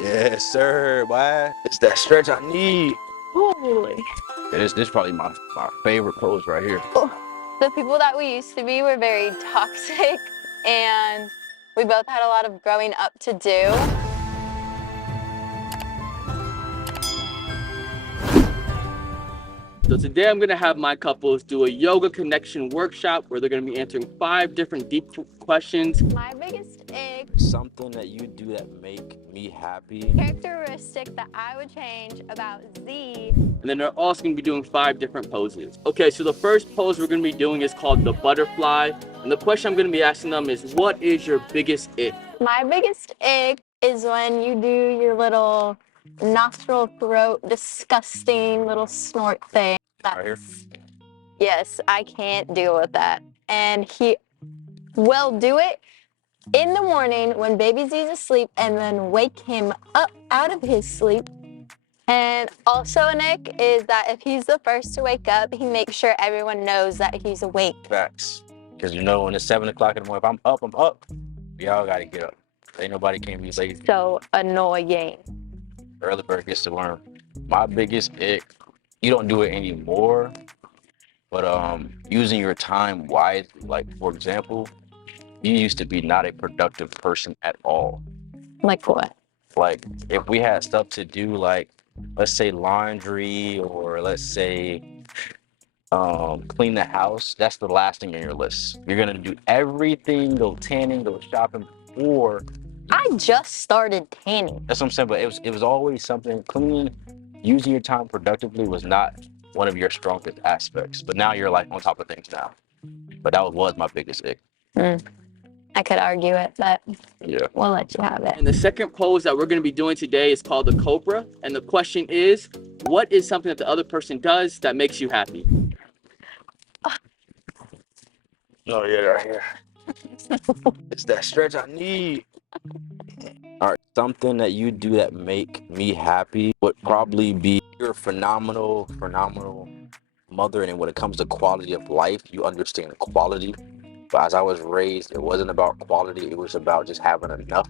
Yes, sir, boy. It's that stretch I need. Holy. This probably my favorite pose right here. The people that we used to be were very toxic, and we both had a lot of growing up to do. So today I'm gonna have my couples do a yoga connection workshop where they're gonna be answering 5 different deep questions. My biggest ick, Something that you do that make me happy. characteristic that I would change about Z. And then they're also gonna be doing 5 different poses. Okay, so the first pose we're gonna be doing is called the butterfly. And the question I'm gonna be asking them is, what is your biggest ick? My biggest ick is when you do your little nostril throat disgusting little snort thing. Right here. Yes, I can't deal with that. And he will do it in the morning when baby Z's asleep and then wake him up out of his sleep. And also an ick is that if he's the first to wake up, he makes sure everyone knows that he's awake. Facts. Because you know when it's 7 o'clock in the morning, if I'm up, I'm up. We all gotta get up. Ain't nobody can be lazy. So annoying. Early bird gets to learn. My biggest ick, you don't do it anymore, but using your time wisely. Like, for example, you used to be not a productive person at all. Like what? Like, if we had stuff to do, like, let's say laundry, or let's say clean the house, that's the last thing on your list. You're gonna do everything, go tanning, go shopping, or I just started tanning. that's what I'm saying. But it was always something. Cleaning, using your time productively was not one of your strongest aspects. But now you're like on top of things now. But that was my biggest ick. I could argue it, but Yeah. we'll let you have it. And the second pose that we're gonna be doing today is called the cobra. And the question is, what is something that the other person does that makes you happy? Oh yeah, right here. It's that stretch I need. All right, something that you do that make me happy would probably be you're a phenomenal mother, and when it comes to quality of life, you understand quality. But as I was raised, it wasn't about quality; it was about just having enough.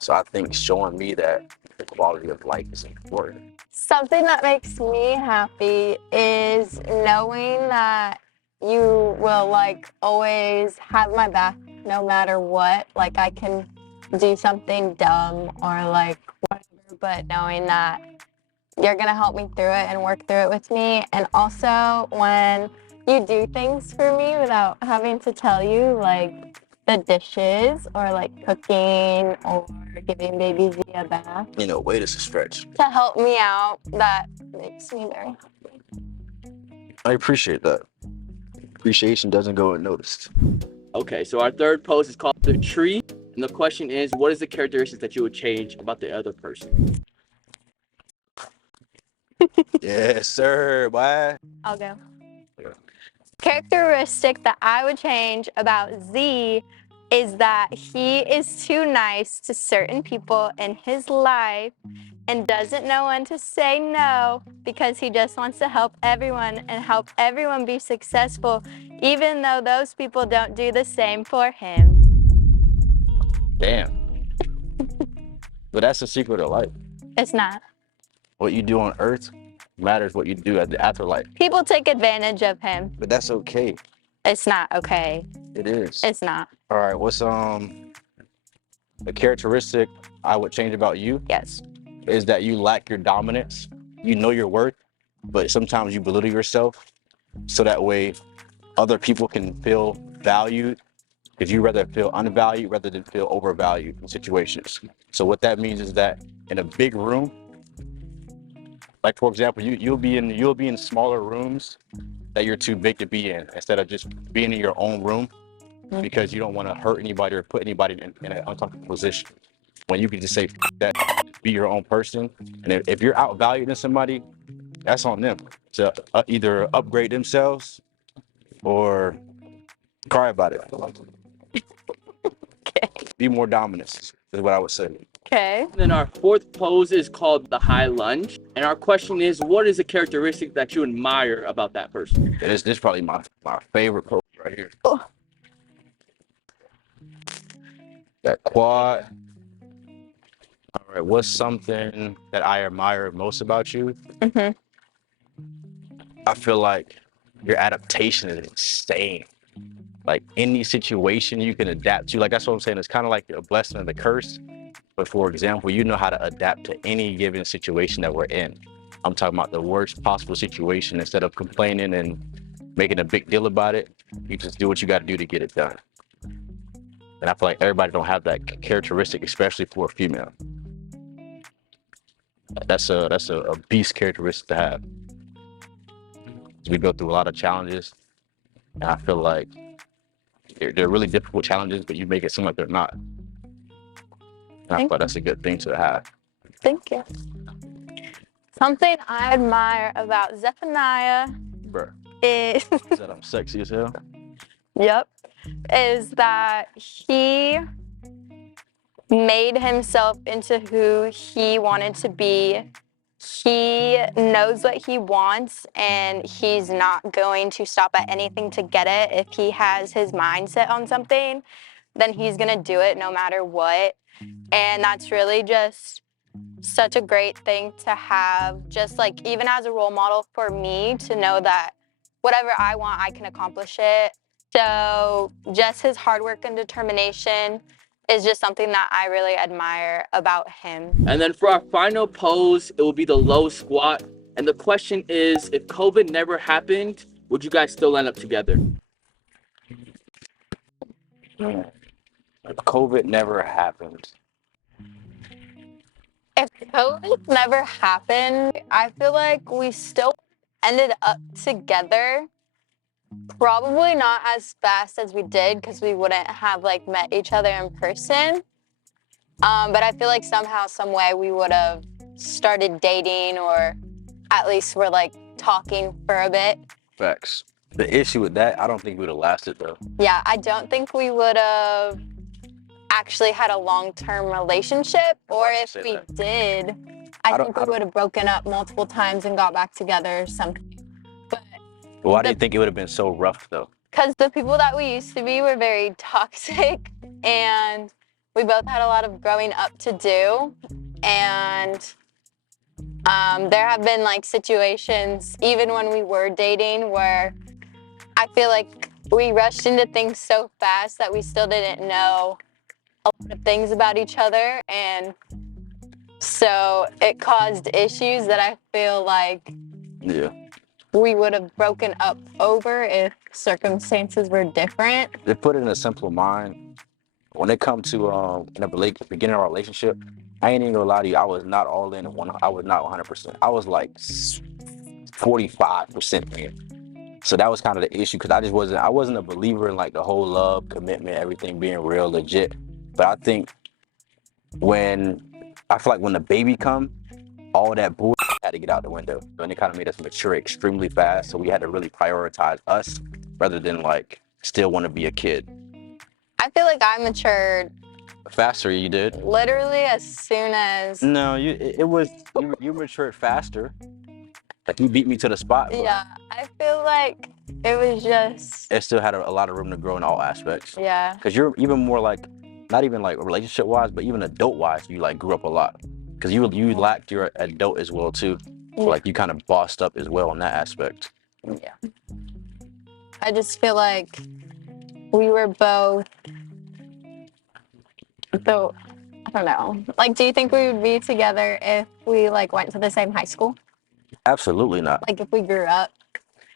So I think showing me that the quality of life is important. Something that makes me happy is knowing that you will like always have my back no matter what. Like I can do something dumb or like whatever, but knowing that you're gonna help me through it and work through it with me. And also when you do things for me without having to tell you, like the dishes or like cooking or giving baby Z a bath You know, weight is a stretch. to help me out, that makes me very happy. I appreciate that. Appreciation doesn't go unnoticed. Okay, so our third pose is called the tree. And the question is, what is the characteristics that you would change about the other person? Yes, sir, boy. I'll go. Yeah. Characteristic that I would change about Z is that he is too nice to certain people in his life and doesn't know when to say no because he just wants to help everyone and help everyone be successful, even though those people don't do the same for him. Damn. But that's the secret of life. It's not. What you do on earth matters what you do at the afterlife. People take advantage of him. But that's okay. It's not okay. It is. It's not. All right, what's the characteristic I would change about you Yes. is that you lack your dominance. You know your worth, but sometimes you belittle yourself so that way other people can feel valued, because you rather feel undervalued rather than feel overvalued in situations. So what that means is that in a big room, like for example, you'll be in smaller rooms that you're too big to be in, instead of just being in your own room because you don't want to hurt anybody or put anybody in an uncomfortable position. When you can just say "F that," be your own person, and if you're outvalued than somebody, that's on them to either upgrade themselves or cry about it. Okay. Be more dominant is what I would say. Okay. And then our fourth pose is called the high lunge. And our question is, what is a characteristic that you admire about that person? This is probably my favorite pose right here. Oh. That quad. right, what's something that I admire most about you? Mhm. I feel like your adaptation is insane. Like any situation you can adapt to. Like that's what I'm saying. It's kind of like a blessing and a curse. But for example, you know how to adapt to any given situation that we're in. I'm talking about the worst possible situation. Instead of complaining and making a big deal about it, you just do what you got to do to get it done. And I feel like everybody don't have that characteristic, especially for a female. That's a beast characteristic to have. We go through a lot of challenges, and I feel like they're really difficult challenges, but you make it seem like they're not. And I feel like that's a good thing to have. Thank you. Something I admire about Zephaniah Bruh, is, is that I'm sexy as hell? yep, is that he made himself into who he wanted to be. He knows what he wants and he's not going to stop at anything to get it. If he has his mind set on something, then he's going to do it no matter what. And that's really just such a great thing to have, just like even as a role model for me to know that whatever I want, I can accomplish it. So just his hard work and determination is just something that I really admire about him. And then for our final pose, it will be the low squat. And the question is, if COVID never happened, would you guys still end up together? If COVID never happened, If COVID never happened, I feel like we still ended up together. Probably not as fast as we did because we wouldn't have like met each other in person. But I feel like somehow, some way, we would have started dating, or at least we're like talking for a bit. facts. The issue with that, I don't think we would have lasted though. Yeah, I don't think we would have actually had a long-term relationship, or if Say we that. did, I I don't- think we would have broken up multiple times and got back together or something. But why do you think it would have been so rough though? Because the people that we used to be were very toxic, and we both had a lot of growing up to do. And there have been like situations, even when we were dating, where I feel like we rushed into things so fast that we still didn't know a lot of things about each other. And so it caused issues that I feel like Yeah. we would have broken up over if circumstances were different. To put it in a simple mind, when it comes to in the beginning of our relationship, I ain't even gonna lie to you, I was not all in. I was not 100%. I was like 45% in. So that was kind of the issue because I wasn't a believer in like the whole love, commitment, everything being real, legit. But I think I feel like when the baby come, all that bullshit had to get out the window. And it kind of made us mature extremely fast. So we had to really prioritize us rather than like still want to be a kid. I feel like I matured Faster you did. literally as soon as. No, you matured faster. Like you beat me to the spot. But Yeah, I feel like it was just. it still had a lot of room to grow in all aspects. Yeah. Because you're even more like, not even like relationship wise, but even adult wise, you like grew up a lot. Because you lacked your adult as well too. So like you kind of bossed up as well in that aspect. Yeah. I just feel like we were both. Though, I don't know. Like, do you think we would be together if we like went to the same high school? Absolutely not. Like if we grew up?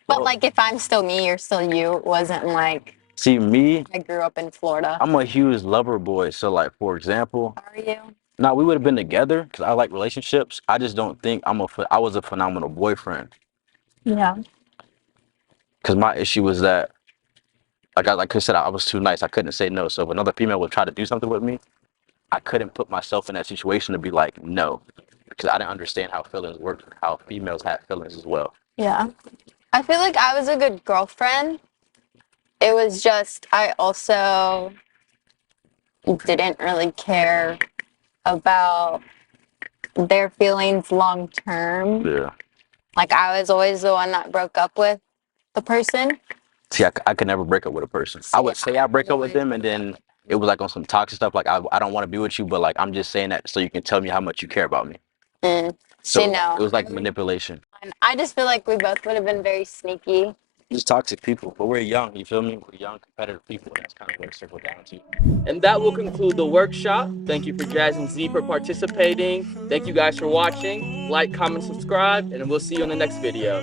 But Well, like if I'm still me, you're still you. It wasn't like see me, I grew up in Florida. I'm a huge lover boy. So like for example, Are you? now we would have been together because I like relationships. I just don't think I was a phenomenal boyfriend. Yeah. Because my issue was that, like I said, I was too nice. I couldn't say no. So if another female would try to do something with me, I couldn't put myself in that situation to be like, no. Because I didn't understand how feelings work, how females have feelings as well. Yeah. I feel like I was a good girlfriend. It was just I also didn't really care about their feelings long term. Yeah. Like I was always the one that broke up with the person. See, I could never break up with a person. I would say I break up with them, and then it was like on some toxic stuff. Like I don't want to be with you, but like I'm just saying that so you can tell me how much you care about me. So See, no. it was like manipulation. And I just feel like we both would have been very sneaky. Just toxic people, but we're young. You feel me? We're young, competitive people, and that's kind of what it circled down to. And that will conclude the workshop. Thank you for Jazz and Z for participating. Thank you guys for watching. Like, comment, subscribe, and we'll see you on the next video.